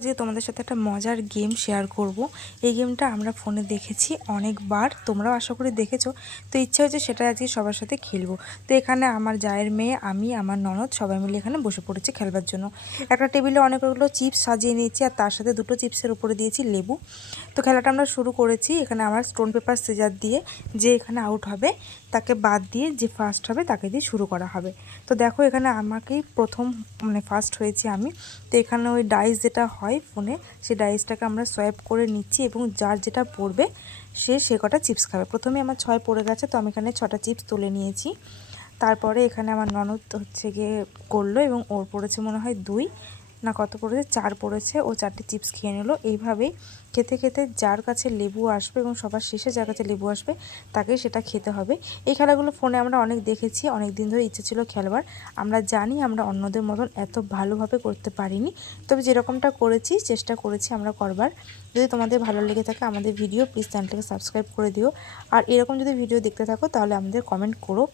যে তোমাদের সাথে একটা মজার গেম শেয়ার করব। এই গেমটা আমরা ফোনে দেখেছি অনেকবার, তোমরাও আশা করি দেখেছো। তো ইচ্ছা হয়েছে সেটা আজকে সবার সাথে খেলবো। তো এখানে আমার জায়ের মেয়ে, আমি, আমার ননদ সবাই মিলে এখানে বসে পড়েছি খেলবার জন্য। একটা টেবিলে অনেকগুলো চিপস সাজিয়ে নিয়েছি আর তার সাথে দুটো চিপসের উপরে দিয়েছি লেবু। তো খেলাটা আমরা শুরু করেছি। এখানে আমার স্টোন পেপার সিজার দিয়ে যে এখানে আউট হবে তাকে বাদ দিয়ে যে ফার্স্ট হবে তাকে দিয়ে শুরু করা হবে। তো দেখো এখানে আমাকেই প্রথম ফার্স্ট হয়েছি আমি। তো এখানে ওই ডাইস যেটা হয় ফোনে, সেই ডাইসটাকে আমরা সোয়াইপ করে নিচ্ছি এবং যার যেটা পড়বে সে কটা চিপস খাবে। প্রথমে আমার 6 পড়ে গেছে, তো আমি এখানে 6টা চিপস তুলে নিয়েছি। তারপরে এখানে আমার ননদ হচ্ছে গিয়ে করলো এবং ওর পড়েছে মনে হয় 2 না কত পড়েছে, 4 পড়েছে। ও 4টে চিপস খেয়ে নিল। এইভাবেই খেতে খেতে যার কাছে লেবু আসবে এবং সবার শেষে যার কাছে লেবু আসবে তাকেই সেটা খেতে হবে। এই খেলাগুলো ফোনে আমরা অনেক দেখেছি, অনেক দিন ধরে ইচ্ছে ছিল খেলবার। আমরা জানি আমরা অন্যদের মতন এত ভালোভাবে করতে পারিনি, তবে যেরকমটা করেছি চেষ্টা করেছি আমরা করবার। যদি তোমাদের ভালো লেগে থাকে আমাদের ভিডিও, প্লিজ চ্যানেলটাকে সাবস্ক্রাইব করে দিও। আর এরকম যদি ভিডিও দেখতে থাকো তাহলে আমাদের কমেন্ট করো,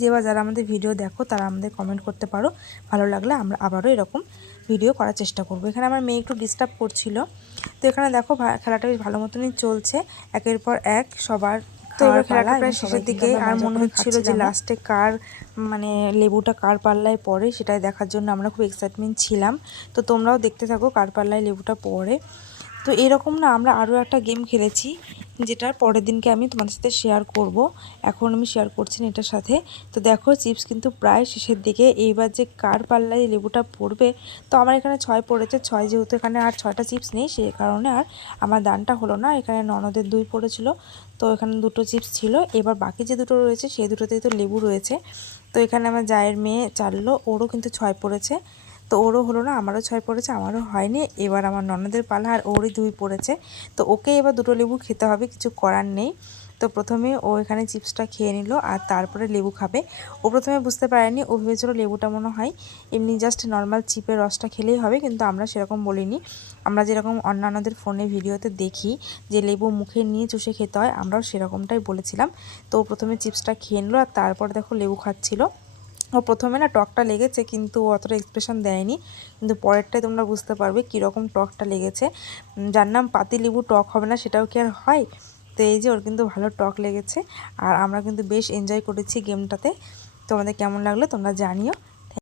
যে বা যারা আমাদের ভিডিও দেখো তারা আমাদের কমেন্ট করতে পারো। ভালো লাগলে আমরা আবারও এরকম ভিডিও করার চেষ্টা করব। এখানে আমার মেয়ে একটু ডিস্টার্ব করছিল। তো এখানে দেখো খেলাটা বেশ ভালো মতনই চলছে, একের পর এক সবার। তো এবার খেলাটা প্রায় শেষের দিকে, আর মনে হচ্ছিল যে লাস্টে কার লেবুটা কার পাল্লায় পড়ে সেটাই দেখার জন্য আমরা খুব এক্সাইটমেন্ট ছিলাম। তো তোমরাও দেখতে থাকো কার পাল্লায় লেবুটা পড়ে। তো এরকম না আমরা আরও একটা গেম খেলেছি, যেটার পরের দিনকে আমি তোমাদের সাথে শেয়ার করব। এখন আমি শেয়ার করছি না এটার সাথে। তো দেখো চিপস কিন্তু প্রায় শেষের দিকে। এইবার যে কার পাল্লায় লেবুটা পড়বে, তো আমার এখানে 6 পড়েছে। 6 যেহেতু এখানে আর 6টা চিপস নেই, সেই কারণে আর আমার দানটা হলো না। এখানে ননদের 2 পড়েছিল, তো এখানে 2টো চিপস ছিল। এবার বাকি যে দুটো রয়েছে সেই দুটোতেই তো লেবু রয়েছে। তো এখানে আমার জায়ের মেয়ে চাললো, ওরও কিন্তু 6 পড়েছে। তো ওরও হলো না, আমারও 6 পড়েছে, আমারও হয়নি। এবার আমার ননদের পালা, আর ওরই 2 পড়েছে। তো ওকে এবার 2টো লেবু খেতে হবে, কিছু করার নেই। তো প্রথমে ও এখানে চিপসটা খেয়ে নিল আর তারপরে লেবু খাবে। ও প্রথমে বুঝতে পারেনি, ও ভেবেছিল লেবুটা মনে হয় এমনি জাস্ট নর্মাল চিপের রসটা খেলেই হবে, কিন্তু আমরা সেরকম বলিনি। আমরা যেরকম অন্যান্যদের ফোনে ভিডিওতে দেখি যে লেবু মুখে নিয়ে চুষে খেতে হয়, আমরাও সেরকমটাই বলেছিলাম। তো প্রথমে চিপসটা খেয়ে নিল আর তারপরে দেখো লেবু খাচ্ছিল। ও প্রথমে না টকটা লেগেছে, কিন্তু অতটা এক্সপ্রেশন দেয়নি, কিন্তু পরেরটাই তোমরা বুঝতে পারবে কীরকম টকটা লেগেছে। যার নাম পাতিলেবু টক হবে না সেটাও কি আর হয়। তো এই যে ওর কিন্তু ভালো টক লেগেছে, আর আমরা কিন্তু বেশ এনজয় করেছি গেমটাতে। তোমাদের কেমন লাগলো তোমরা জানিও।